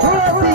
ঘুরে ঘুরে